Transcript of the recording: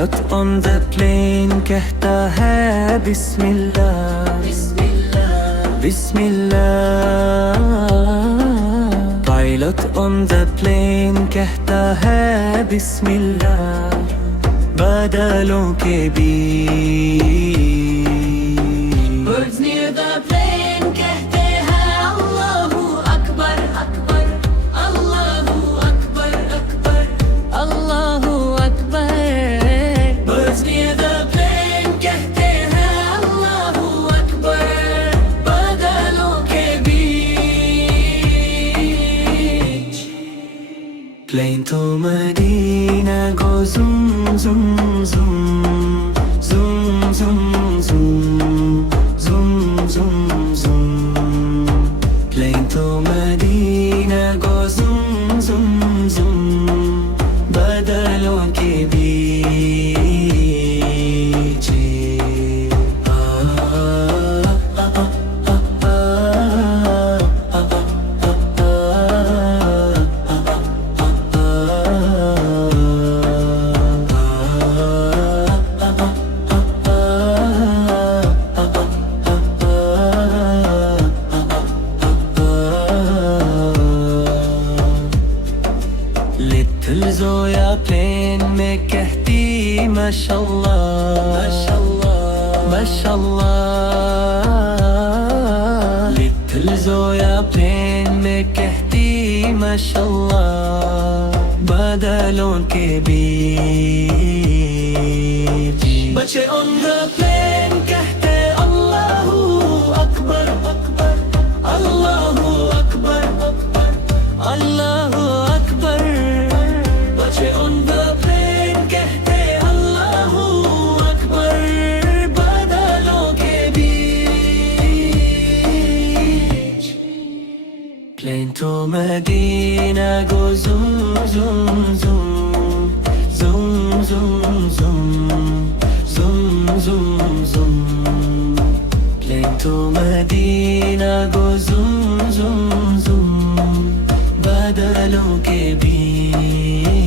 Pilot on the plane कहता है बिस्मिल्लाह बिस्मिल्लाह बिस्मिल्लाह। Pilot on the plane कहता है बिस्मिल्लाह, बादलों के बीच। Birds near the plane कहते हैं Allahu Akbar Akbar, Allahu Akbar Akbar, Allahu Akbar. Birds near the plane कहते हैं अल्लाहू अकबर, बादलों के बीच। Plane to Medina go zoom zoom zoom, zoom zoom zoom, zoom zoom zoom. Plane to Medina go zoom zoom zoom, बादलों के बीच। लिटिल ज़ोया प्लेन में कहती माशाल्लाह माशाल्लाह माशाल्लाह। लिटिल ज़ोया प्लेन में कहती माशाल्लाह, बादलों के बीच। बच्चे ऑन द प्लेन कहते अल्लाहू अकबर अकबर, अल्लाहू अकबर अकबर, अल्लाहू अकबर। बच्चे ऑन द प्लेन कहते अल्लाहू अकबर, बादलों के बीच। Plane to Medina go zoom zoom zoom, zoom zoom zoom, zoom zoom zoom। Plane to Medina go zoom zoom zoom, बादलों के बीच।